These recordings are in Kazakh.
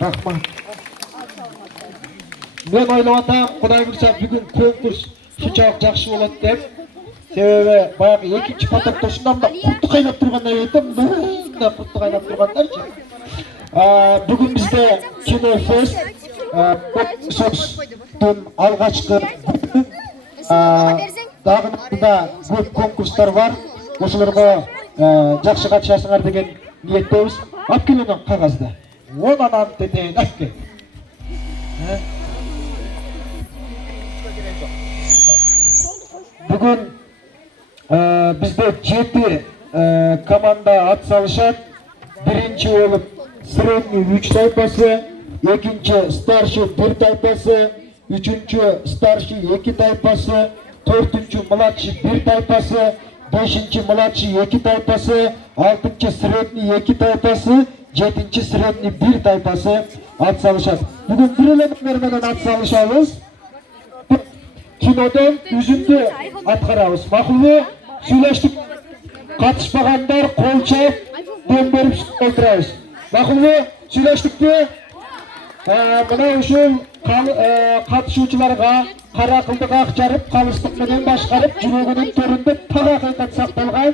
Рахмат. Мен ойлап атам, Құдай бұйырса бүгін конкурс шunchalik жақсы болады деп. Себебі баяғы екінші потокта шыннан да құртты қайнап тұрғандай едім. Мында құртты қайнап тұрғандаршы. Бүгін бізде кинофест соғыстың алғашқы дағынында көп конкурстар бар. Осыларға жақсы қатысасыңдар деген ниеттеміз. Алып келген қағазды. Онан тетейін алып кел. Бүгін бізде 7 команда атсалышады. Birinci olup средний 3 тайпасы, екінші старший 1 тайпасы, üçüncü старший 2 тайпасы, төртінші младший 1 тайпасы, бешінші младший 2 тайпасы, алтыншы средний 2 тайпасы, жетінші средний 1 тайпасы атсалышады. Бүгін бір элементтермен атсалышабыз. Кинодан үзінді атқарамыз. Мақұлы, сөйлештік қатыспағандар қолчап дем беріп отырамыз. Мақұлы, сөйлештік пе? Мына үшін қатысушыларға қара қылдық ақжарып, қалыстық менен башқарып, жүрегінің төрінде тақ ақиқат сақталған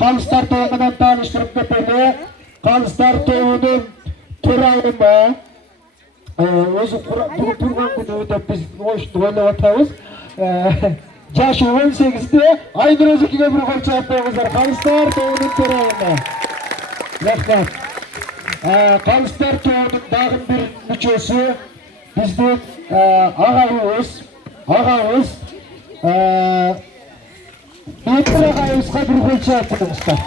қалыстар тобынан таныштырып кетеді. Қалыстар тобының төрайымы өзі бүгін тұрған күні өтіп біз ойлап атамыз. Жашы 18-те Айнұр Өзекеге бір қол шығарып қойыңыздар. Қалыстар тобының төрайымы. Рахмат. Қалыстар тобының дағын бір мүшесі біздің ағамыз Бекір ағайымызға бір қол шығарып қойыңыздар.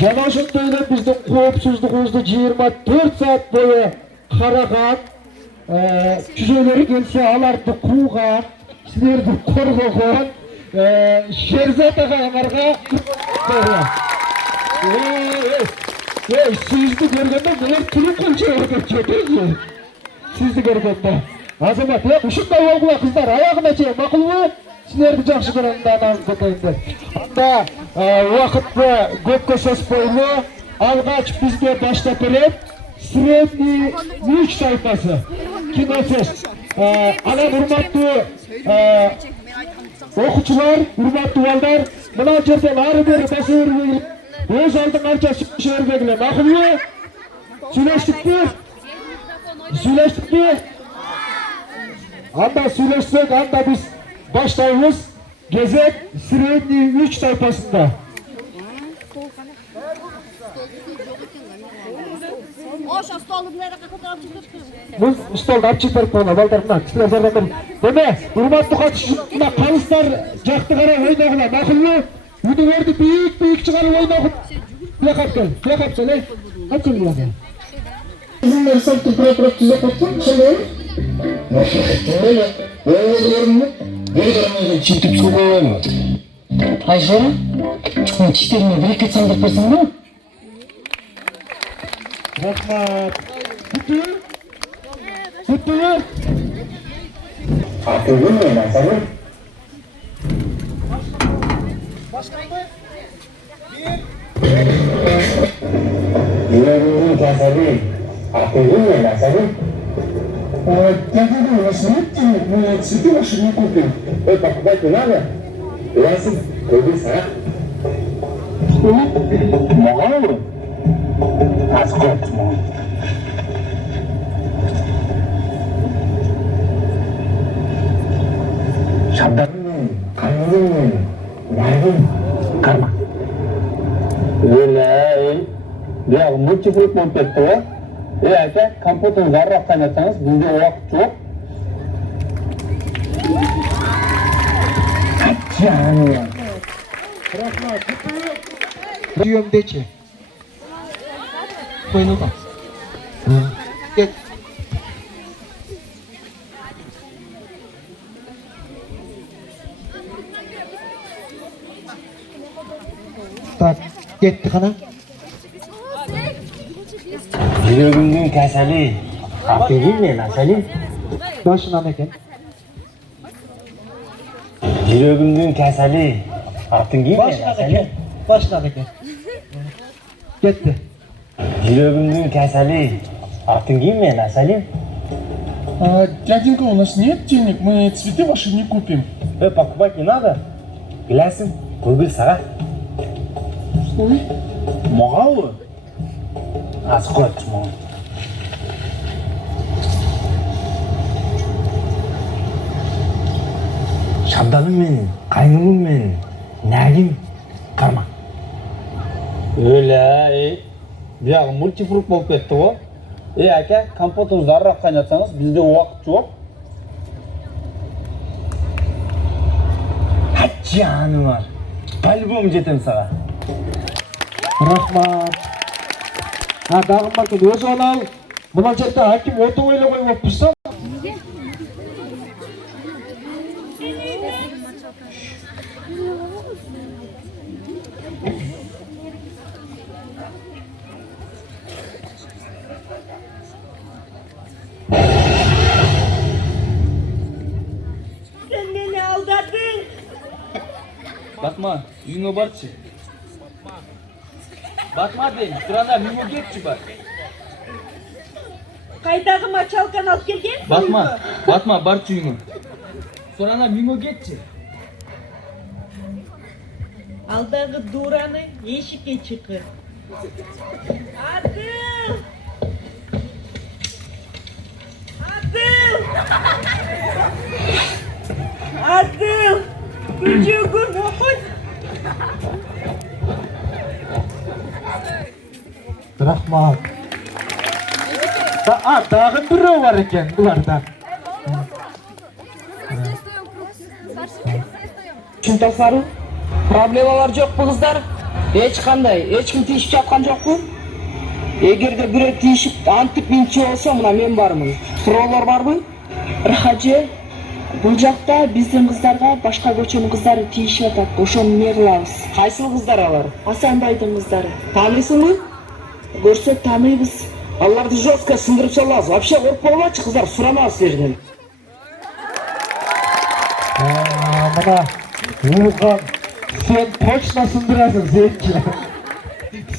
Жаңа жүктейлі біздің қауіпсіздігімізді 24 сағат бойы қараған, жүзелері келсе аларды қуған, сіздерді қорғаған, Шерзат ағайыңарға сізді көргенде бұлар түлі қонша өргіп жетеді. Сізді көргенде. Азамат, ұшықтай олғыла қыздар, аяғына че, мақұл бұ? Сіздерді жақсы көрінді анаңыз көтейіндер. Анда уақытты көпке соспойлы алғач бізге башта беріп, средний 3 тайпасы кинофест. Ана ұрматты оқучылар, ұрматты балдар, мұна жерден ары бері басы өргейлі, өз алдың арқа сөйлеші өргейлі. Мақыл бе? Сөйлештік бе? Сөйлештік бе? Анда сөйлештік, анда біз başlayımız Gezek Sredniy 3 tayfasında. Bu stolda alıp çıkarıp koyuna baldarından. Deme, hurmatlı katışında kalıslar jaktı kara oynağına. Makıllı, bunu verdi büyük çıkarıp oynağına. Plakap gel, plakap söyle. Kaçın bu yakın. Bizimleri sattı bırak tüzek attın, söyle. Öyle, öyle mi? Böyle görmeyeceğim, çintip su koyuyor. Ayşe, çişlerine bir iki sandık versin mi? Rahmat. Kutu. Kutu. Akıllı mı lan sana? Başkan mı? Yüreğinin kasabı. Akıllı mı lan sana? Какого развития мы цветы ваши не купим? Вы покупать не надо? Ясен, купи сам. Что? Мало? А сколько мало? Шабданның, қаңның, найдың, қарма. Өләй, бірақ мультифрик болып кетті ғой? Әке, компьютерді жарырақ қайнатсаңыз, бізде уақыт жоқ. Жаным. Рахмат. Үйемдече. Қойылма. Кет. Так, кетті қана. Жүрегімнің кәсәлі, қапегім мен әсәлі. Başından eкен. Жүрегімнің кәсәлі, артың кем мен әсәлі. Başından eken. Кетті. Жүрегімнің кәсәли. Атын кім мен, Асалим? Дяденька, у нас нет денег, мы цветы ваши не купим. Покупать не надо. Біләсің, көбіл саға. Ой, Мағауы? Аз қойт маған. Шабдалым мен, қайнылым мен, нәгім, қарма. Öyle, bir multifrukt болып кетті ғой. Әке, компотыңызды арырақ қайнатсаңыз, бізде уақыт жоқ. Жаным бар. По-любому жетем саға. Рахмат. Дағым бакен, өз ол. Мұнан жерде әкім отын ойлы қой болып тұрса. Sen beni aldırdın. Bakma, yüzüne barçı. Bakma deyin, şurada mimo geççi bak. Kayдағы мочалканы алып келген? Bakma barçı yüzüne. Şurada mimo geççi. Алдағы дураны ешікке чықыр. Адыл! Адыл! Адыл! Күлжегін оқын! Рахмат. Дағын бірі бар екен бұлардан. Шынтасары, проблемалар жоқ бұл қыздар. Ешқандай, ешкім тиішіп жатқан жоқ бұл. Егерде біреу тиішіп, антып минче болса, мына мен бармын. Сұраулар бар ма? Рахаджи, бұл жақта біздің қыздарға башқа көшенің қыздары тиішіп жатады. Ошоны не қыламыз? Қайсыл қыздар алар? Асанбайдың қыздары. Танисың ба? Көрсек таныйбыз. Аларды жестко сындырып саламыз. Вообще қорықпаңдаршы қыздар, сұрамаңыз жерден. Мына Уған, сен точно сындырасың, Зенчі.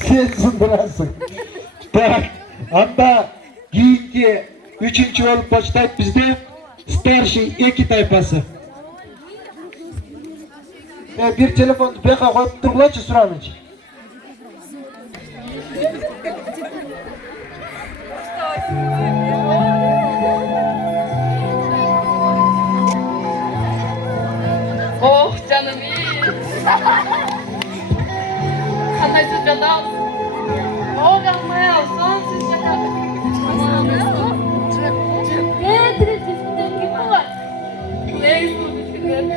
Сен сындырасың. Так, анда кейінге үшінші болып başlayып бізде старший екі тайпасы. Bir telefonды беқа қойып тұрғылайшы сұраныншы. Oh canım iyi. Kanay sıcağım. Oh yapmaya son sıcağım. Ne düşündün gibi var? Ne düşündün?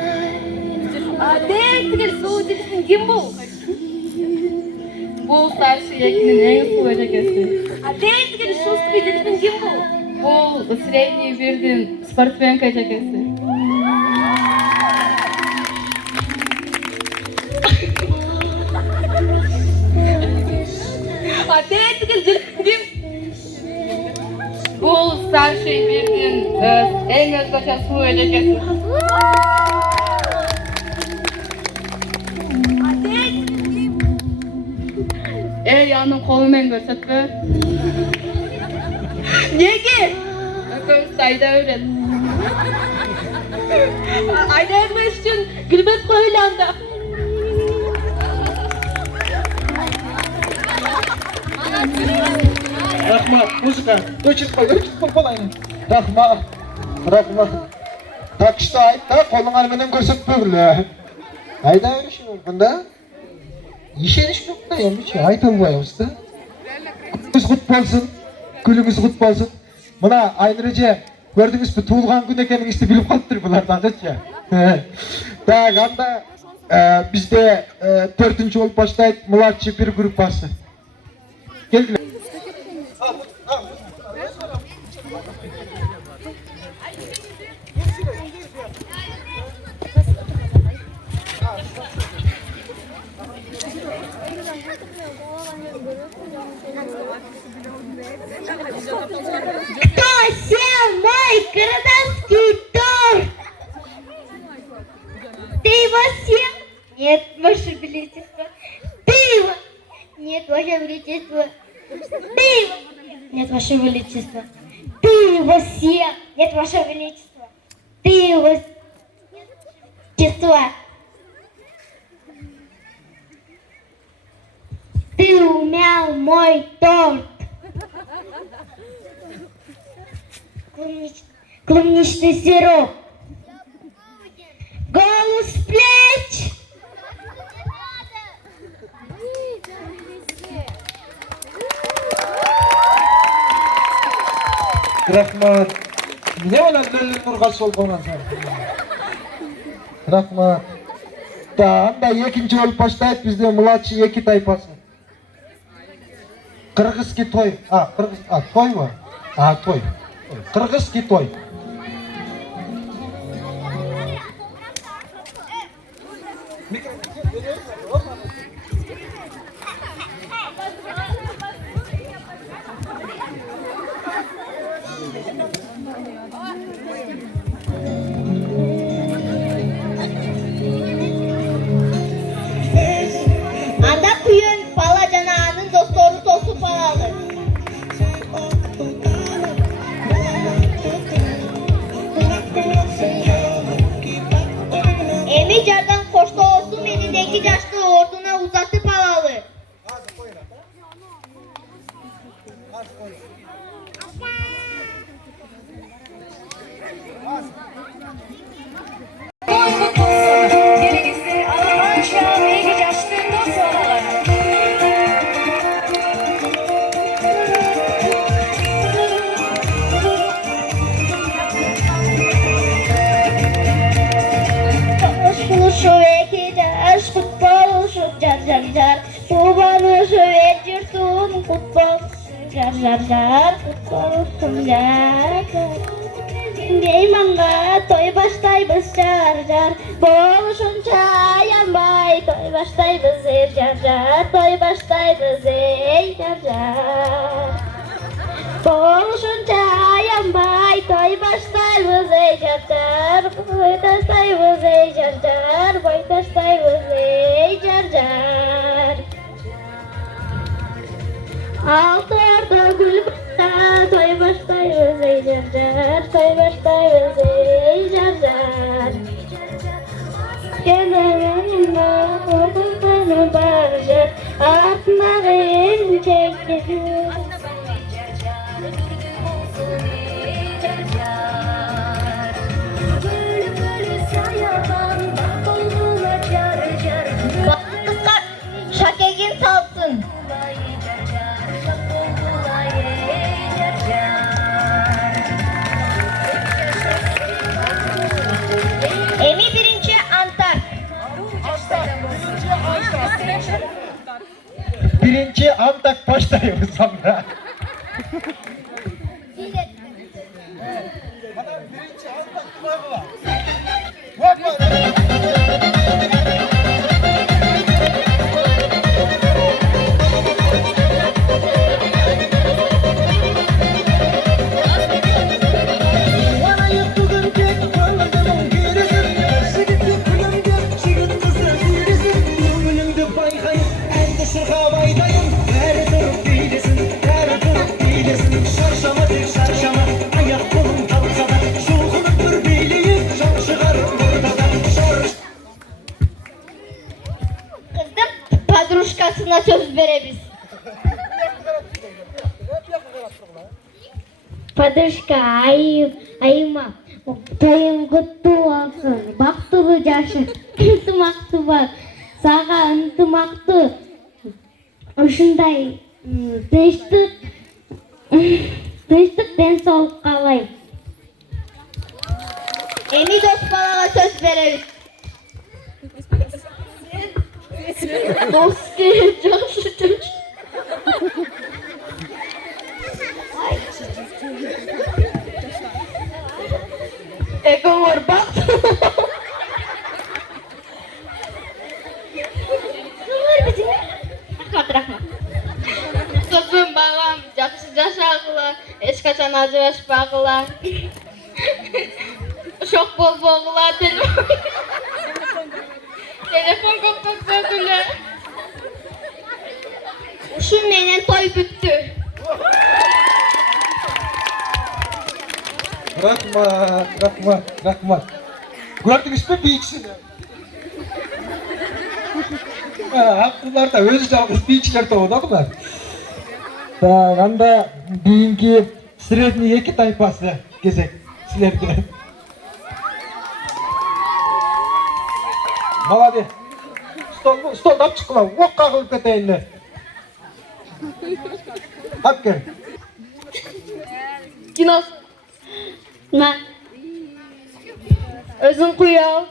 Ne düşündün gibi bu? Bu старший якinin en sıvıca gösteriyor. Ne düşündün gibi bu? Bu средний birden спортсменка jakası. Bu старший birden en özgürce sıvıca gösteriyor. Yanın kolumen gösterme. Неге? Ökümüz sayda öyle. Айдармаш үшін гүлбет қойланды. Рахмат, музыка. Өчіп қой болайын. Рахмат. Так что айт, қолың арменен көрсетпе білі. Айда өріші мүмкінді. Ешеніш мүмкінді, емеші, айта ұлбайымыз да. Күліңіз құт болсын, күліңіз құт болсын. Мұна айнырыже, көрдіңіз бі туылған күн екеніңізді біліп қалыптыр бұлардан жетші. Так, анда бізде 4-ші болып başlayып, младший бір группасы. Келгілер. Кто сел мой гражданский торт? Ты его съел? Нет, Ваше Величество. Ты его? Нет, Ваше Величество. Нет, Ваше Величество. Ты его съел. Нет, Ваше Величество. Ты его Величество. Ты умял мой торт. Клубничный сироп. Голос плеч. Rahmat. Ne olan Lellin Nurgaz ol konan sen? Rahmat. Da anda ikinci olup başlayıp bizde mладший iki tayfası. Kırgızki toy. Kırgız. Toy mu? Toy. Kırgızki toy. Anda kuyun pala canağının dostları tosu palalı. Emi cardan koştu olsun elindeki yaşlı orduna uzattı palalı. Şu iki yaş futbol şu car car car. Tubanı şu edirsun futbol car car car. Futbolsun car car. Geymanga toy baştaybız car car. Boluşunca yanbay toy baştaybız car car. Toy baştaybız car car. Boluşunca yanbay toy baştaybız car car. Toy baştaybız car car. Toy baştaybız car car. Altarda gül başta toy baştaybız car car. Toy baştaybız car car. Kenarında ortasını barcar. Atmağın çekti. Şakegin salsın. Emi birinci Antar. Birinci Antak başlayıyoruz sonra. Kızım padruşkasına söz verebiz. Padruşka ayıma toyun kutlu olsun. Baktulu yaşın ıntımaktı var. Sağa ıntımaktı. Ушундай тынчтык ден соолук каалайм. Эми дос балага сөз беребиз. Дос жакшы. Экөңөр бактылуу. Rahmat. Kızım bağlam, жақсы жашагыла, эч качан ажырашпагыла. Шок болбогула, телефон көп көздөгүлө. Ушу менен той бүттү. Rahmat. Gördünüz mü biyikisini? Bunlar da özü жалғыз biyikçiler doğudadılar. Анда бийинки средний эки тайпасы кезек силерге. Молодец. Столды алып чыккыла, окка кылып кетейинler. Алып кел. Kinos. Ben. Özün kuyav.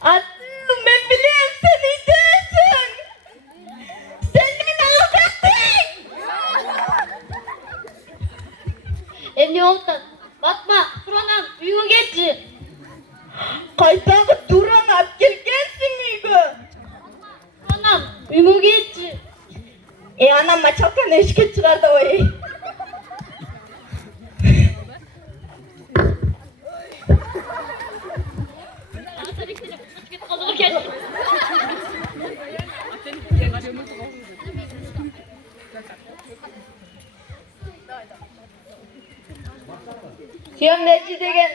Aslım ben biliyorum sen iyisin. Sen beni alacaktın. Ne oldu? Bakma, Turanam, uyuğa geçti. Kaytağı Turan at gelgensin uyuğa. Turanam, uyuğa geçti. Anam maçalken eşke çıkardı o iyi. Siyam neci degen.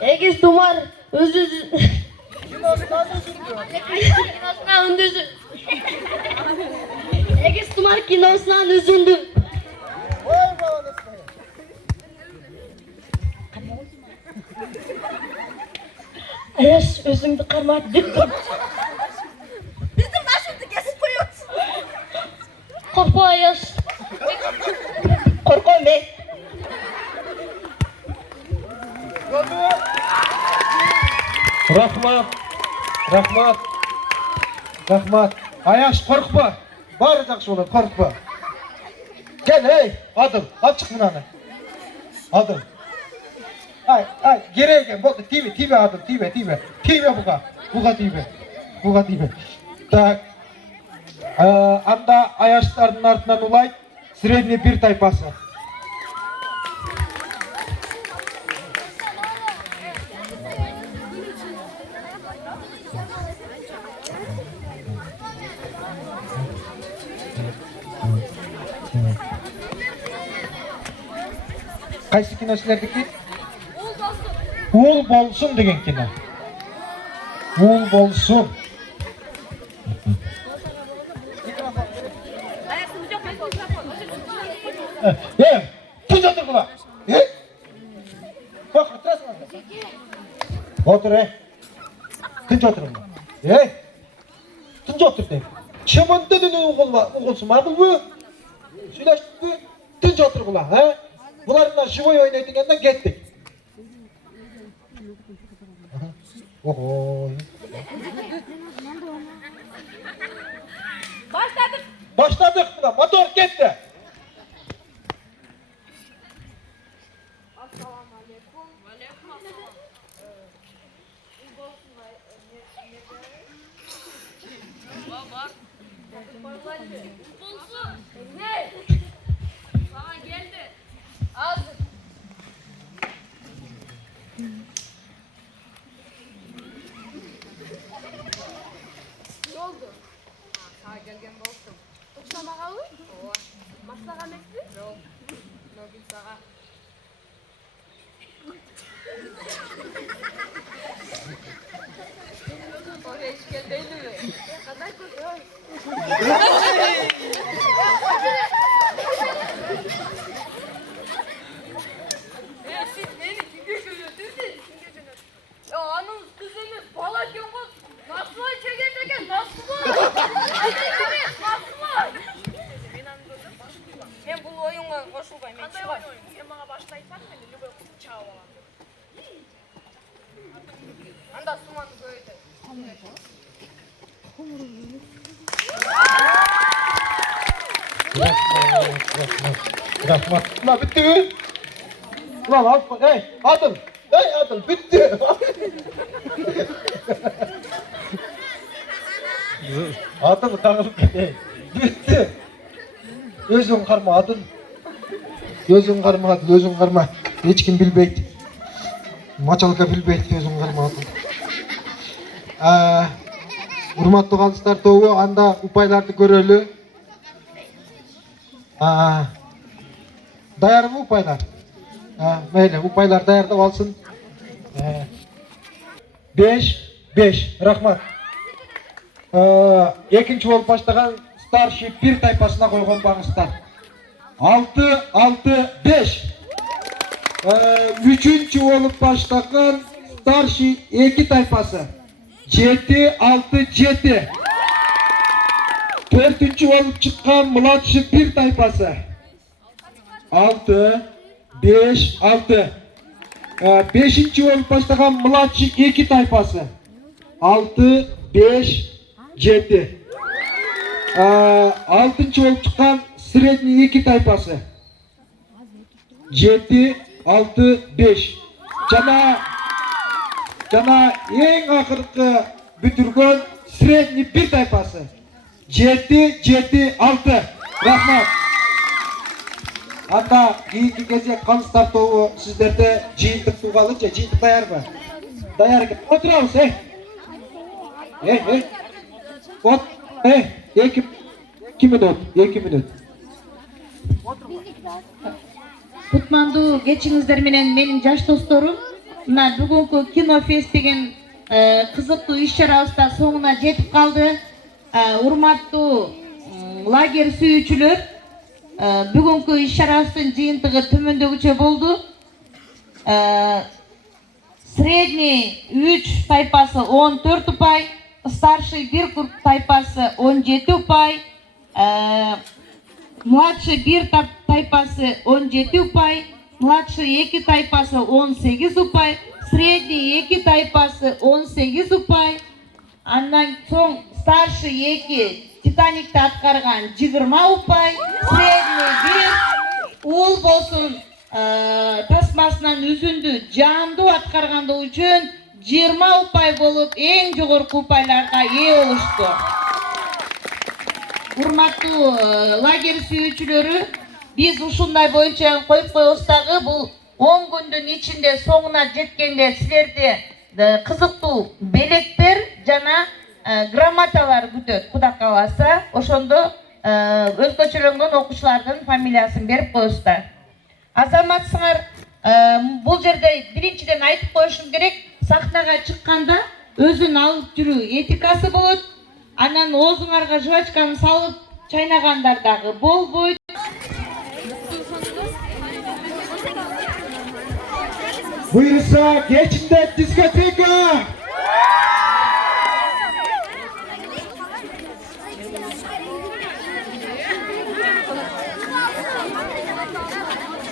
Egis Tumar özü Kinosuna öndüzü. Egis Tumar kinosuna üzüldü. Ayaş özüngdü karma dip dur. Bizim başımızı kesip koyuyorsun. Korkma Ayaş. Korkma be. Rahmat. Ayaş korkma. Bari жақсы болады, korkma. Gel hey, adım. Al çık mınanı. Adım. Ay, gereken болды. Тиме adım, тиме. Тиме буга тиме. Так. Анда Аяштардын артынан улайт средний bir tayfасы. Qaysi kino sizlardiki? Ul bolsun degan kino. Ul bolsun. Tinch o'tir bular. Bak, o'tirasizmi? O'tir. Tinch o'tiringlar. Tinch o'tir deb. Chimanda dedi o'g'ilsin, ma'qul bu? Suylashibdi. Tinch o'tir bular, ha? Bular bilan shivoy o'ynaydigandan ketdik. Oho. Başladık buna. Motor ketdi. Rahmat. Ulan bitti mi? Ulan al, adım. Adım bitti. Adım tanıdık. Bitti. Özün karma adım. Gözün karma. Hiç kim bilmeydi. Мачалка билбейт өзүң калмаасың. Урматтуу калыстар тобу, анда упайларды көрөлү. Даярбы упайлар? Мейлі, упайлар даярдап алсын. 5-5, рахмат. Экинчи болуп баштаган старший 1 тайпасына койгон багыстар. 6-6-5. Үчүнчү болуп баштаган старший 2 тайпасы. 7-6-7. Төртүнчү болуп чыккан младший 1 тайпасы. 6-5-6. Бешинчи болуп баштаган младший 2 тайпасы. 6-5-7. Алтынчы болуп чыккан средний 2 тайпасы. 7-6-5. Жана эң акыркы бүтүргөн средний 1 тайпасы. 7-7-6. Рахмат. Анда кийинки кезек калыстар тобу сиздерде жыйынтык тугалы же жыйынтык даярбы? Даяр экен. Отурабыз, 2 мүнөт. Кутмандуу кечиңиздер менен менин жаш досторум, мына бүгүнкү кинофест деген кызыктуу иш-чарабызда соңуна жетип калды. Урматтуу лагерь сүйүүчүлөр, бүгүнкү иш-чарабыздын жыйынтыгы төмөндөгүчө болду. Средний 3 тайпасы 14 упай, старший 1 тайпасы 17 упай, младший 1 тайпасы 17 упай, младший 2 тайпасы 18 упай, средний 2 тайпасы 18 упай, андан соң старший 2 Титаникте аткарган 20 упай, средний 1 ул болсун тасмасынан үзүндү жандуу аткаргандыгы үчүн 20 упай болуп эң жогорку упайларга ээ болушту. Урматтуу лагерь сүйүүчүлөрү, биз ушундай боюнча коюп коебуз дагы, бул 10 күндүн ичинде соңуна жеткенде силерде кызыктуу белектер жана грамоталар күтөт. Кудай кааласа, ошондо өзгөчөлөнгөн окуучулардын фамилиясын берип коесуздар. Азаматсыңар, бул жерде биринчиден айтып коюшум керек, сахнага чыкканда өзүн алып жүрүү этикасы болот. Анан оозуңарга жвачканы салып чайнагандар дагы болбойт. Буюрса, кечинде дискотека.